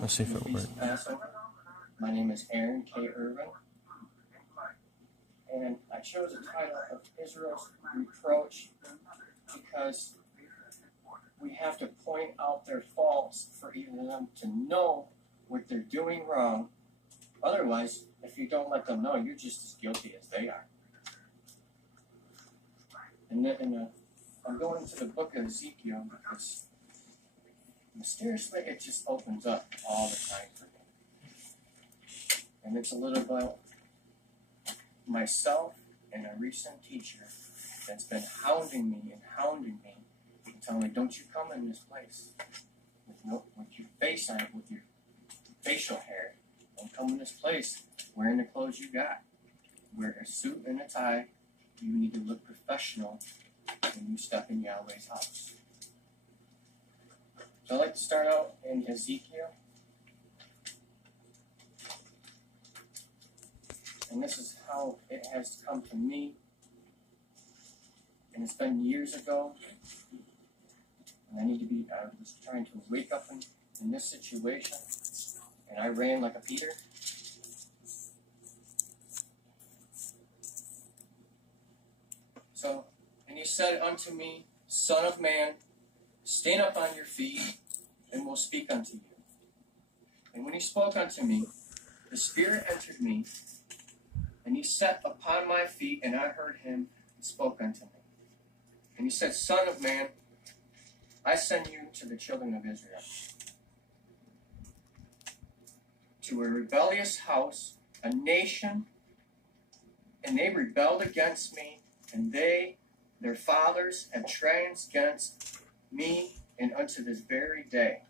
Let's see if it works. My name is Aaron K. Irvin, and I chose the title of Israel's Reproach because we have to point out their faults for even them to know what they're doing wrong. Otherwise, if you don't let them know, you're just as guilty as they are. I'm going into the book of Ezekiel because mysteriously it just opens up all the time for me. And it's a little about myself and a recent teacher that's been hounding me and telling me, don't you come in this place with your face on it, with your facial hair. Don't come in this place wearing the clothes you got. Wear a suit and a tie. You need to look professional when you step in Yahweh's house. So I'd like to start out in Ezekiel. And this is how it has come to me. And it's been years ago. And I was trying to wake up in this situation. And I ran like a Peter. So, and he said unto me, Son of man, stand up on your feet, and will speak unto you. And when he spoke unto me, the Spirit entered me, and he sat upon my feet, and I heard him and spoke unto me. And he said, Son of man, I send you to the children of Israel, to a rebellious house, a nation, and they rebelled against me, and their fathers, have transgressed me, and unto this very day.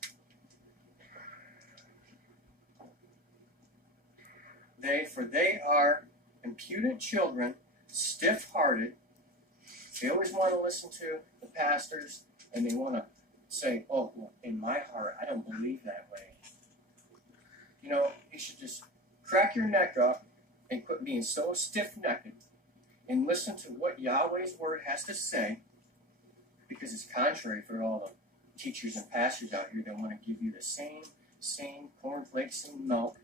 For they are impudent children, stiff-hearted. They always want to listen to the pastors, and they want to say, oh, well, in my heart, I don't believe that way. You know, you should just crack your neck up and quit being so stiff-necked and listen to what Yahweh's word has to say, because it's contrary for all the teachers and pastors out here that want to give you the same cornflakes and milk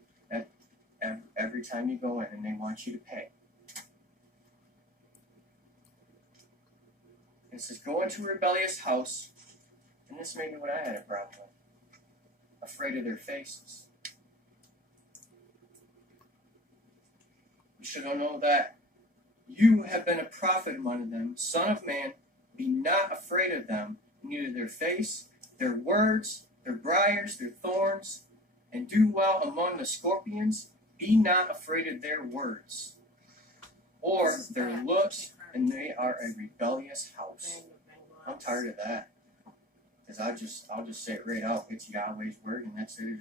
every time you go in, and they want you to pay. It says, go into a rebellious house, and this may be what I had a problem with. Afraid of their faces. You should know that you have been a prophet among them, Son of man, be not afraid of them, neither their face, their words, their briars, their thorns, and do well among the scorpions, be not afraid of their words, or their looks, and they are a rebellious house. I'm tired of that. Because I'll just say it right out. It's Yahweh's word, and that's it.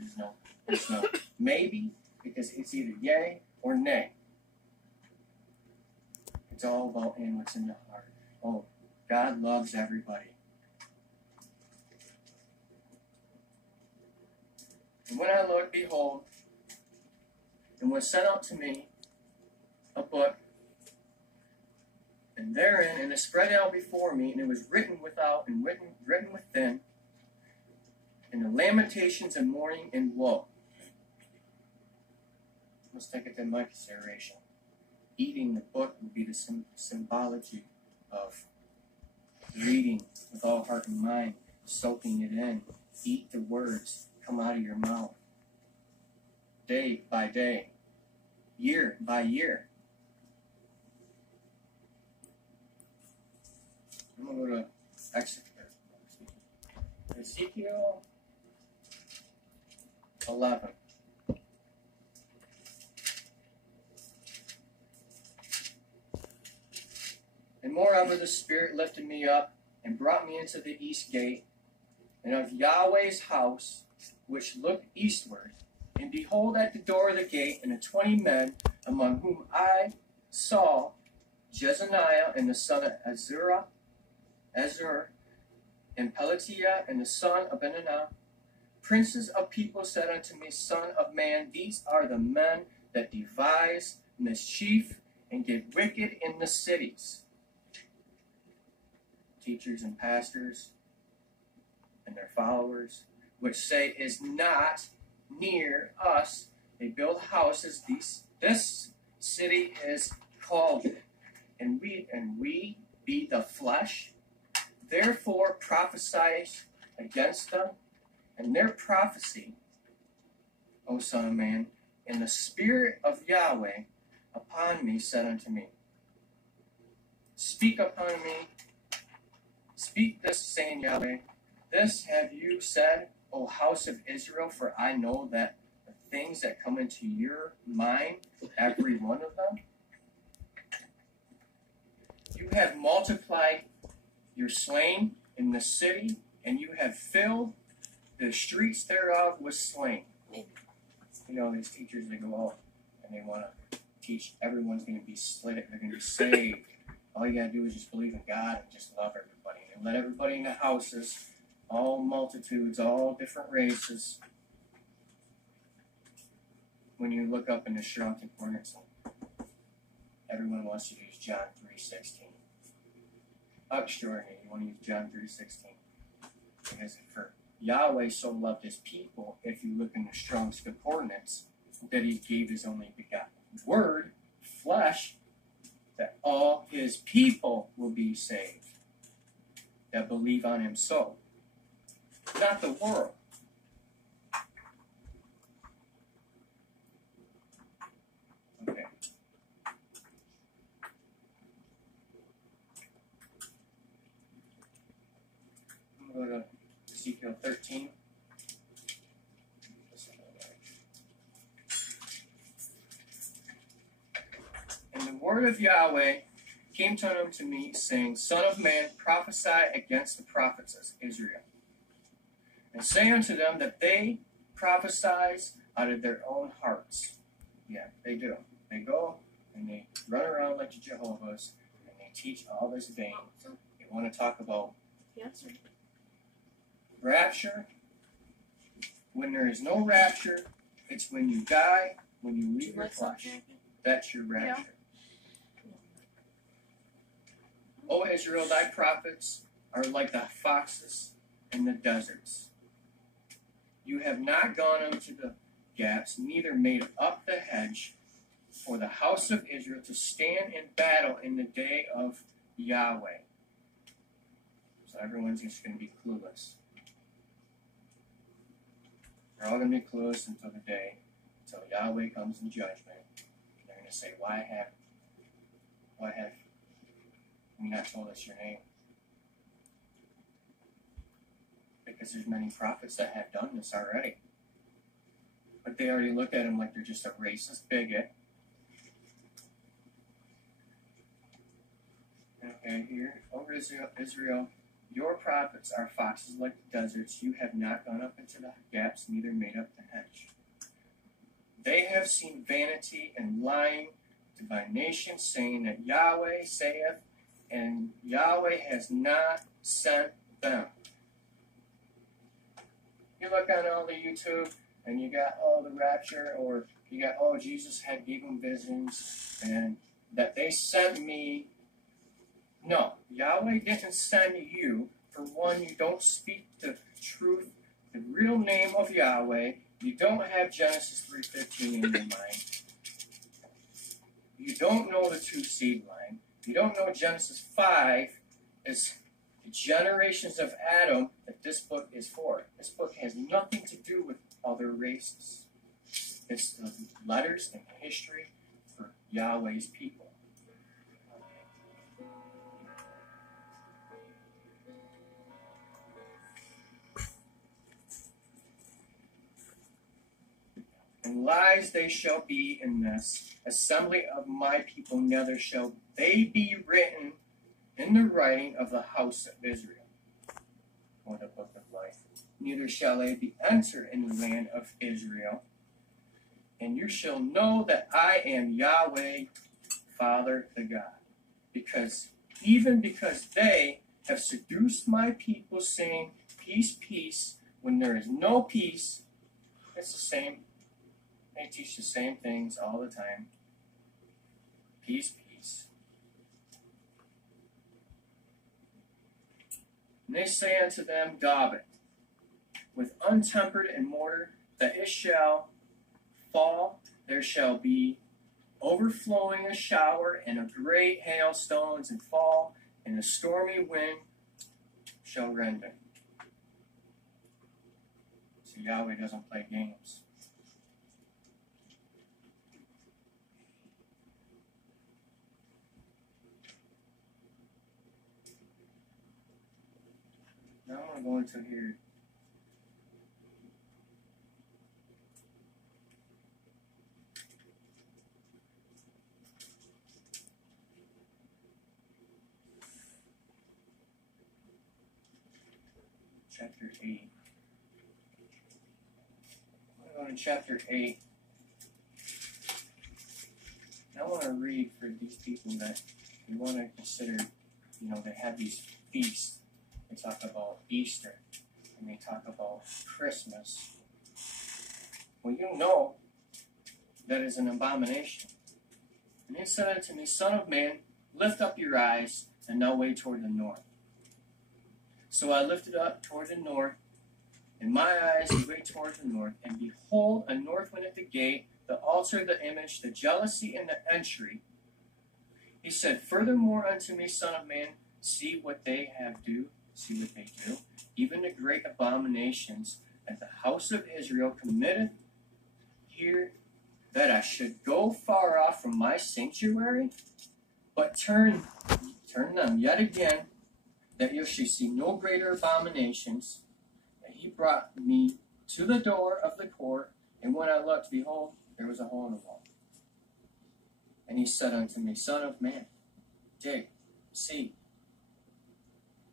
There's no maybe, because it's either yay or nay. It's all about what's in the heart. Oh, God loves everybody. And when I looked, behold, and was sent out to me a book, and therein, and it spread out before me, and it was written without and written within, and the lamentations and mourning and woe. Let's take it to my consideration. Eating the book would be the symbology of reading with all heart and mind, soaking it in. Eat the words, come out of your mouth. Day by day, year by year. I'm going to go to Ezekiel 11. And moreover, the Spirit lifted me up and brought me into the east gate, and of Yahweh's house, which looked eastward. And behold, at the door of the gate, and the 20 men, among whom I saw Jezaniah and the son of Azur, and Pelatiah and the son of Benaniah, princes of people, said unto me, Son of man, these are the men that devise mischief and get wicked in the cities. Teachers and pastors and their followers, which say, is not near us. They build houses. This city is called, and we be the flesh. Therefore prophesy against them, and their prophecy, O Son of Man, and the Spirit of Yahweh upon me said unto me, Speak upon me, speak this, saying Yahweh, this have you said, O house of Israel, for I know that the things that come into your mind, every one of them, you have multiplied your slain in the city, and you have filled the streets thereof with slain. You know, these teachers, they go out and they want to teach everyone's going to be slit, they're going to be saved. All you got to do is just believe in God and just love everybody. And let everybody in the houses, all multitudes, all different races. When you look up in the Shrunk Concordance, everyone wants to use John 3:16. Extraordinary, you want to use John 3:16. Because for Yahweh so loved his people, if you look in the Strong's Concordance, that he gave his only begotten Word, flesh, that all his people will be saved, that believe on him so. Not the world. Okay. I'm going to go to Ezekiel 13. And the word of Yahweh came unto me, saying, Son of man, prophesy against the prophets of Israel, and say unto them that they prophesy out of their own hearts. Yeah, they do. They go and they run around like the Jehovah's, and they teach all this vain. They want to talk about rapture. When there is no rapture, it's when you die, when you leave your flesh. That's your rapture. O Israel, thy prophets are like the foxes in the deserts. You have not gone unto the gaps, neither made up the hedge for the house of Israel to stand in battle in the day of Yahweh. So everyone's just going to be clueless. They're all going to be clueless until the day, until Yahweh comes in judgment. They're going to say, why have you not told us your name? Because there's many prophets that have done this already. But they already look at him like they're just a racist bigot. Okay, here, O Israel, your prophets are foxes like the deserts. You have not gone up into the gaps, neither made up the hedge. They have seen vanity and lying divination, saying that Yahweh saith, and Yahweh has not sent them. You look on all the YouTube, and you got, the rapture, or you got, Jesus gave them visions, and that they sent me. No, Yahweh didn't send you. For one, you don't speak the truth, the real name of Yahweh. You don't have Genesis 3:15 in your mind. You don't know the two-seed line. You don't know Genesis 5 is the generations of Edom that this book is for. This book has nothing to do with other races. It's the letters and history for Yahweh's people. And lies they shall be in this assembly of my people, neither shall they be written in the writing of the house of Israel, or the book of life. Neither shall they be entered in the land of Israel. And you shall know that I am Yahweh, Father the God. Because they have seduced my people, saying, peace, peace, when there is no peace. It's the same. They teach the same things all the time. Peace, peace. And they say unto them, David, with untempered and mortar that it shall fall, there shall be overflowing a shower, and a great hailstones, and fall, and a stormy wind shall rend it. So Yahweh doesn't play games. Now I'm going to go into here. Chapter 8. I'm going to go to chapter 8. And I want to read for these people that we want to consider, they have these feasts. They talk about Easter, and they talk about Christmas. Well, you know that is an abomination. And he said unto me, Son of man, lift up your eyes, and now way toward the north. So I lifted up toward the north, and my eyes way toward the north, and behold, a north wind at the gate, the altar, the image, the jealousy, and the entry. He said, Furthermore unto me, Son of man, see what they do, even the great abominations that the house of Israel committeth here, that I should go far off from my sanctuary, but turn them yet again, that you shall see no greater abominations. And he brought me to the door of the court, and when I looked, behold, there was a hole in the wall. And he said unto me, Son of man, dig, see.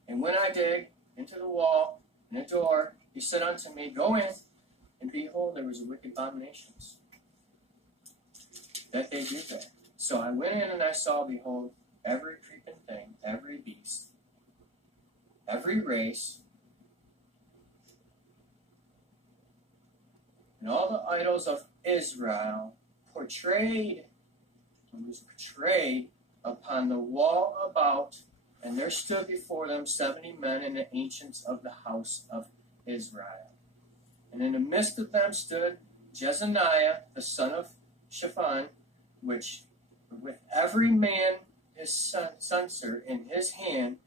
And when I dig into the wall and the door, he said unto me, Go in, and behold, there was wicked abominations that they did there. So I went in, and I saw, behold, every creeping thing, every beast, every race, and all the idols of Israel portrayed upon the wall about, and there stood before them 70 men and the ancients of the house of Israel. And in the midst of them stood Jezaniah, the son of Shaphan, which with every man his censer in his hand,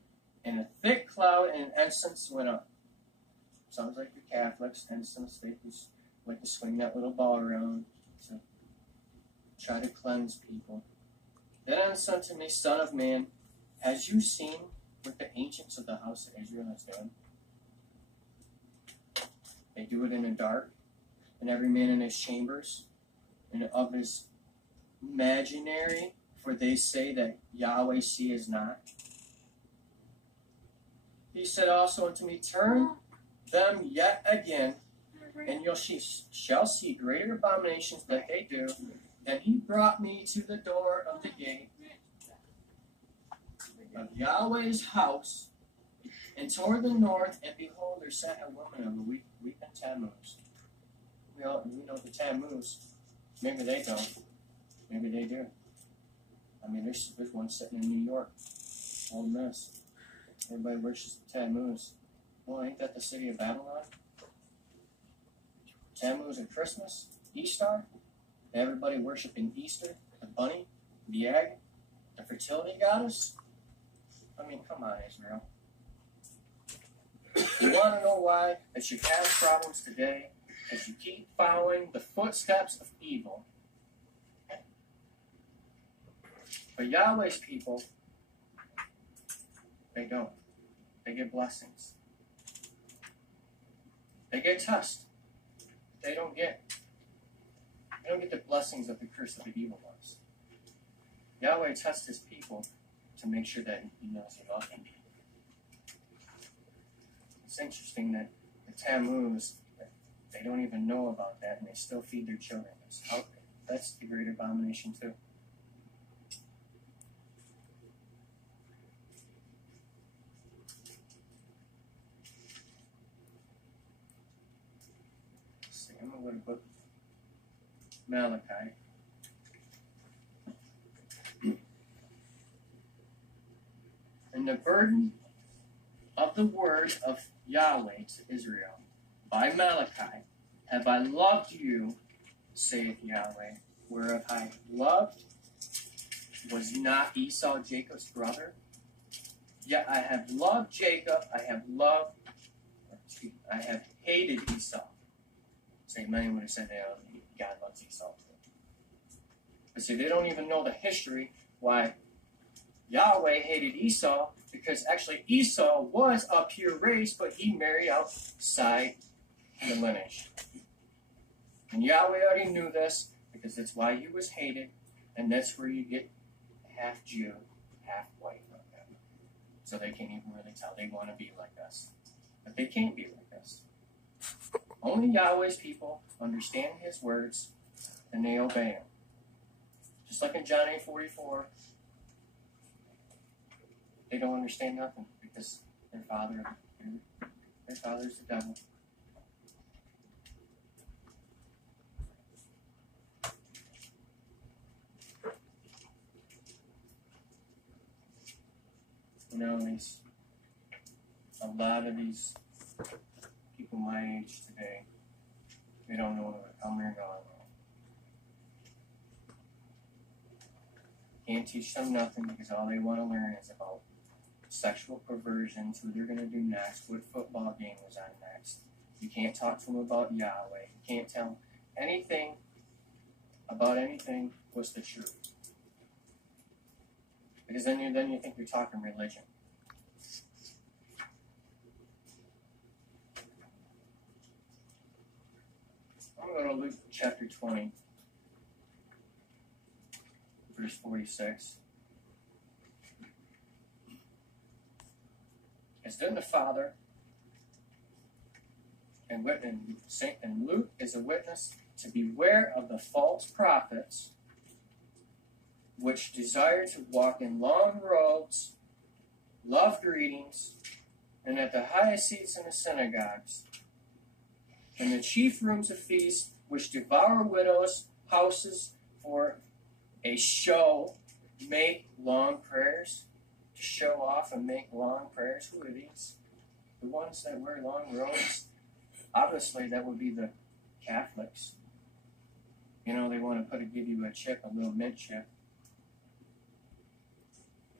and a thick cloud and incense went up. Sounds like the Catholics, incense, they just like to swing that little ball around to try to cleanse people. Then unto me, Son of man, has you seen what the ancients of the house of Israel has done? They do it in the dark, and every man in his chambers, and of his imaginary, for they say that Yahweh seeth not. He said also unto me, Turn them yet again, and you shall see greater abominations that they do. And he brought me to the door of the gate of Yahweh's house, and toward the north, and behold, there sat a woman of a weeping Tammuz. We know the Tammuz. Maybe they don't. Maybe they do. I mean, there's one sitting in New York. Old Miss. Everybody worships the Tammuz. Well, ain't that the city of Babylon? Tammuz at Christmas? Easter? Everybody worshiping Easter? The bunny? The egg? The fertility goddess? I mean, come on, Israel. You want to know why that you have problems today? Because you keep following the footsteps of evil. But Yahweh's people, they don't. They get blessings. They get tested. They don't get the blessings of the curse of the evil ones. Yahweh tests his people to make sure that he knows he loves them. It's interesting that the Tammuz, they don't even know about that, and they still feed their children. That's the great abomination too. I'm going to go to book Malachi. And the burden of the word of Yahweh to Israel by Malachi have I loved you, saith Yahweh, whereof I loved was not Esau Jacob's brother? Yet I have loved Jacob, I have hated Esau. Say, many would have said that God loves Esau too. But see, they don't even know the history why Yahweh hated Esau, because actually Esau was a pure race, but he married outside the lineage. And Yahweh already knew this, because that's why he was hated, and that's where you get half Jew, half white. So they can't even really tell. They want to be like us. But they can't be like us. Only Yahweh's people understand his words, and they obey him. Just like in John 8:44, they don't understand nothing because their father's the devil. You know, a lot of these people my age today, they don't know where they're coming or going. Can't teach them nothing because all they want to learn is about sexual perversions, who they're going to do next, what football game was on next. You can't talk to them about Yahweh. You can't tell them anything about anything was the truth. Because then you think you're talking religion. I'm going to go to Luke chapter 20, verse 46. As then the Father, and Luke is a witness, to beware of the false prophets, which desire to walk in long robes, love greetings, and at the highest seats in the synagogues, and the chief rooms of feasts, which devour widows' houses for a show, make long prayers. To show off and make long prayers. Who are these? The ones that wear long robes? Obviously, that would be the Catholics. You know, they want to give you a chip, a little mint chip.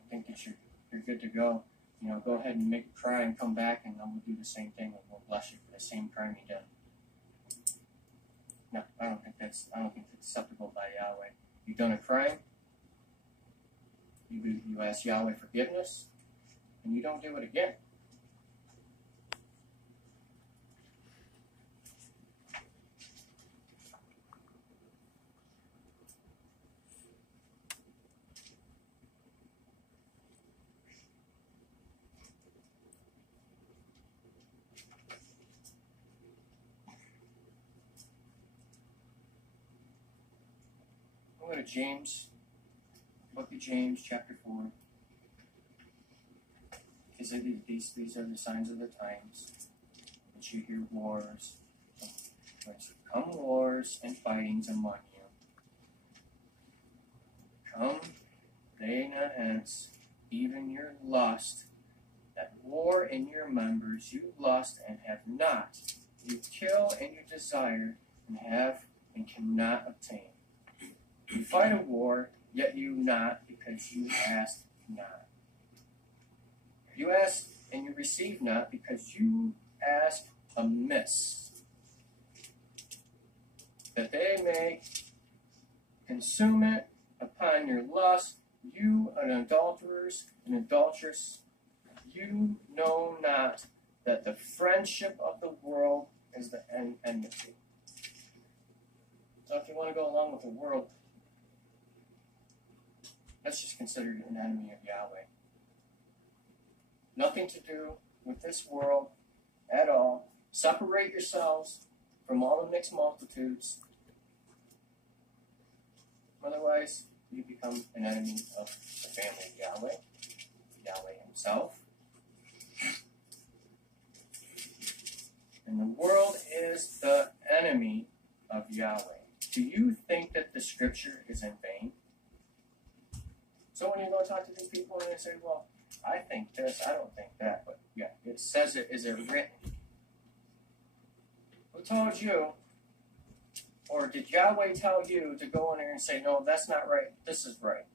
I think that you're good to go. You know, go ahead and make a cry and come back, and then we'll do the same thing, and we'll bless you for the same crime you did. No, I don't think that's acceptable by Yahweh. You've done a crime. You ask Yahweh forgiveness, and you don't do it again. I'm going to James. Book of James, chapter 4. Because these are the signs of the times. That you hear wars. Which come wars and fightings among you. Come, day not hence, even your lust, that war in your members you lust and have not. You kill and you desire and have and cannot obtain. You fight a war, yet you not, because you ask not. You ask and you receive not, because you ask amiss, that they may consume it upon your lust. You are adulterers and adulteress. You know not that the friendship of the world is the enmity. So if you want to go along with the world, that's just considered an enemy of Yahweh. Nothing to do with this world at all. Separate yourselves from all the mixed multitudes. Otherwise, you become an enemy of the family of Yahweh, Yahweh himself. And the world is the enemy of Yahweh. Do you think that the scripture is in vain? So when you go talk to these people and they say, well, I think this, I don't think that, but yeah, it says it, is it written? Who told you Or did Yahweh tell you to go in there and say, no, that's not right, this is right?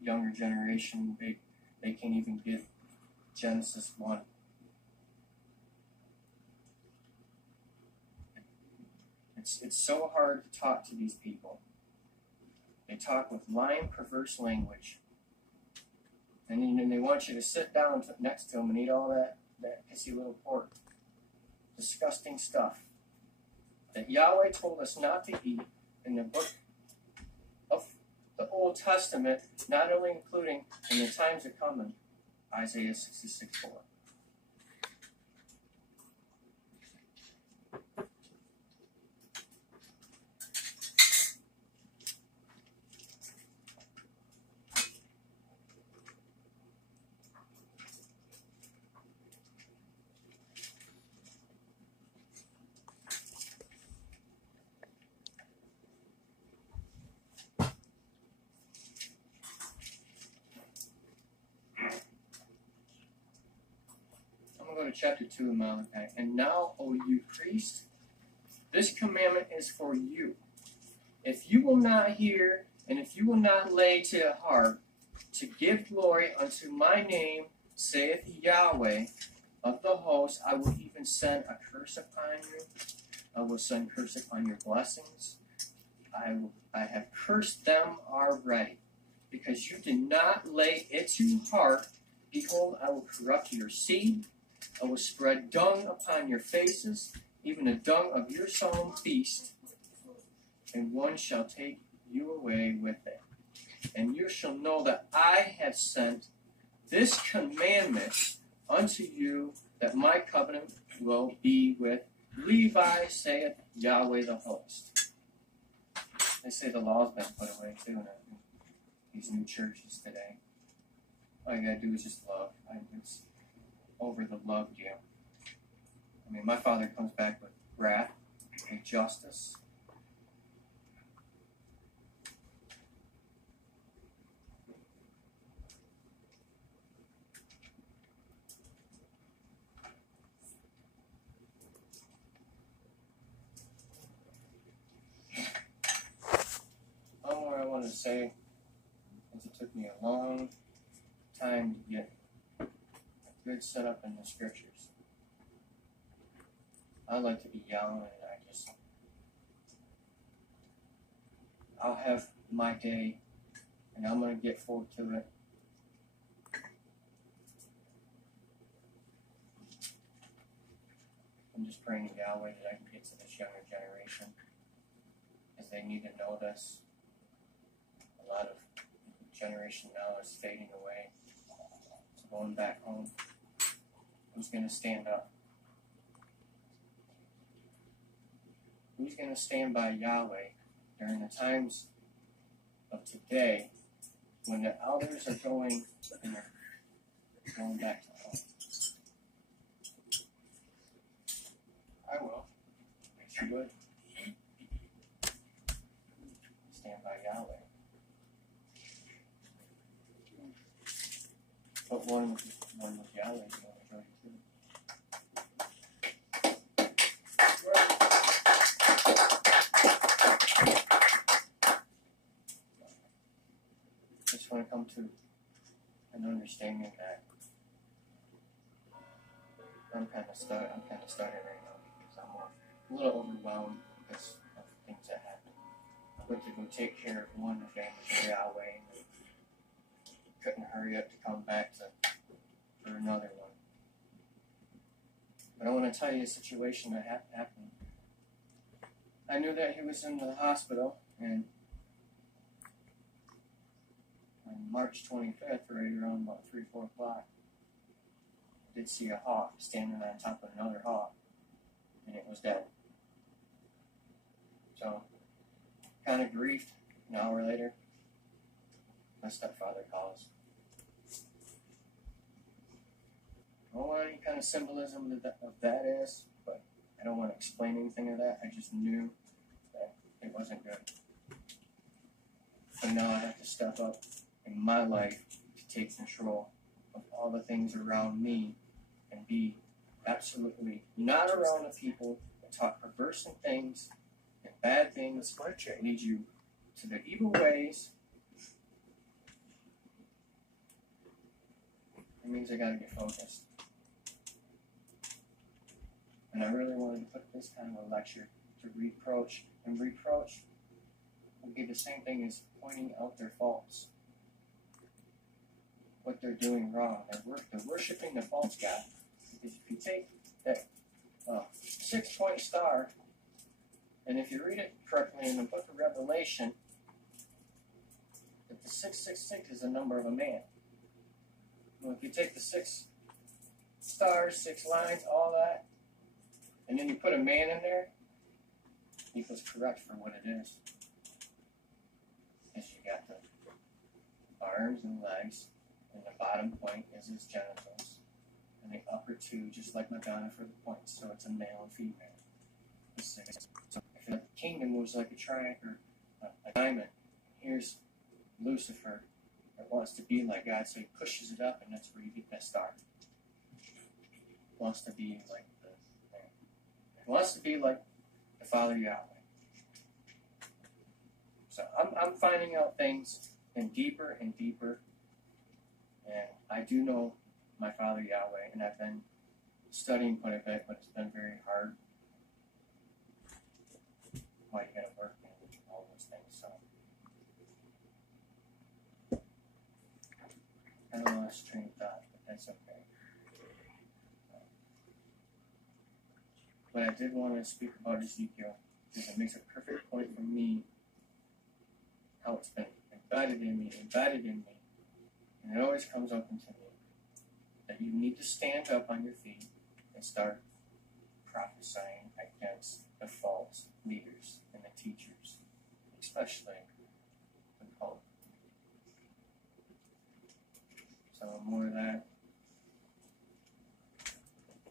Younger generation, they can't even get Genesis 1. It's so hard to talk to these people. They talk with lying, perverse language. And then they want you to sit down next to them and eat all that pissy little pork. Disgusting stuff that Yahweh told us not to eat in the book of the Old Testament, not only including in the times to come in Isaiah 66:4. Chapter 2 of Malachi. And now, O you priest, this commandment is for you. If you will not hear, and if you will not lay to heart, to give glory unto my name, saith Yahweh of the host, I will even send a curse upon you. I will send curse upon your blessings. I have cursed them already, because you did not lay it to heart. Behold, I will corrupt your seed. I will spread dung upon your faces, even the dung of your solemn feast, and one shall take you away with it. And you shall know that I have sent this commandment unto you, that my covenant will be with Levi, saith Yahweh the host. They say the law's been put away too in these new churches today. All you gotta do is just love. It's over the love deal. I mean, my father comes back with wrath and justice. All more I want to say is it took me a long time to get good set up in the scriptures. I like to be young, and I'll have my day, and I'm going to get forward to it. I'm just praying to Yahweh that I can get to this younger generation, because they need to know this. A lot of generation now is fading away. It's going back home. Who's going to stand up? Who's going to stand by Yahweh during the times of today when the elders are going back to home? I will. If you would. Stand by Yahweh. But one with Yahweh is the only majority too. I just want to come to an understanding that I'm kind of started right now because I'm a little overwhelmed because of things that happen. I went to go take care of one family for Yahweh and couldn't hurry up to come back for another one. But I want to tell you a situation that happened. I knew that he was in the hospital, and on March 25th, right around about 3 or 4 o'clock, I did see a hawk standing on top of another hawk, and it was dead. So, kind of grieved. An hour later, my stepfather calls. I don't know any kind of symbolism of that is, but I don't want to explain anything of that. I just knew that it wasn't good. So now I have to step up in my life to take control of all the things around me and be absolutely not around the people that talk perverse things and bad things that lead you to the evil ways. It means I got to get focused. And I really wanted to put this kind of a lecture to reproach. And reproach would be the same thing as pointing out their faults. What they're doing wrong. They're worshiping the false God. Because if you take that 6-point star, and if you read it correctly in the book of Revelation, that the 666 is the number of a man. Well, if you take the 6 stars, 6 lines, all that, and then you put a man in there, it equals correct for what it is. Because you got the arms and legs, and the bottom point is his genitals, and the upper 2, just like Madonna, for the points. So it's a male and female. The 6. So if the kingdom was like a triangle, a diamond, here's Lucifer that wants to be like God, so he pushes it up, and that's where you get that star. Wants to be like wants to be like the Father Yahweh. So I'm finding out things and deeper, and I do know my Father Yahweh, and I've been studying quite a bit, but it's been very hard. Why you gotta work and all those things. So I don't lost train of thought, but that's okay. But I did want to speak about Ezekiel, because it makes a perfect point for me how it's been embedded in me, and it always comes up into me, that you need to stand up on your feet and start prophesying against the false leaders and the teachers, especially the cult. So more of that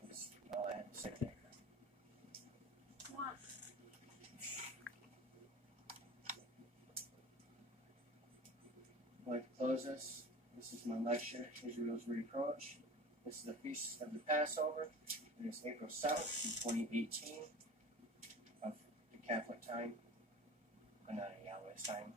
is all I had to say there. I'd like to close this. This is my lecture, Israel's Reproach. This is the Feast of the Passover. It is April 7th, 2018, of the Catholic time, but not Yahweh's time.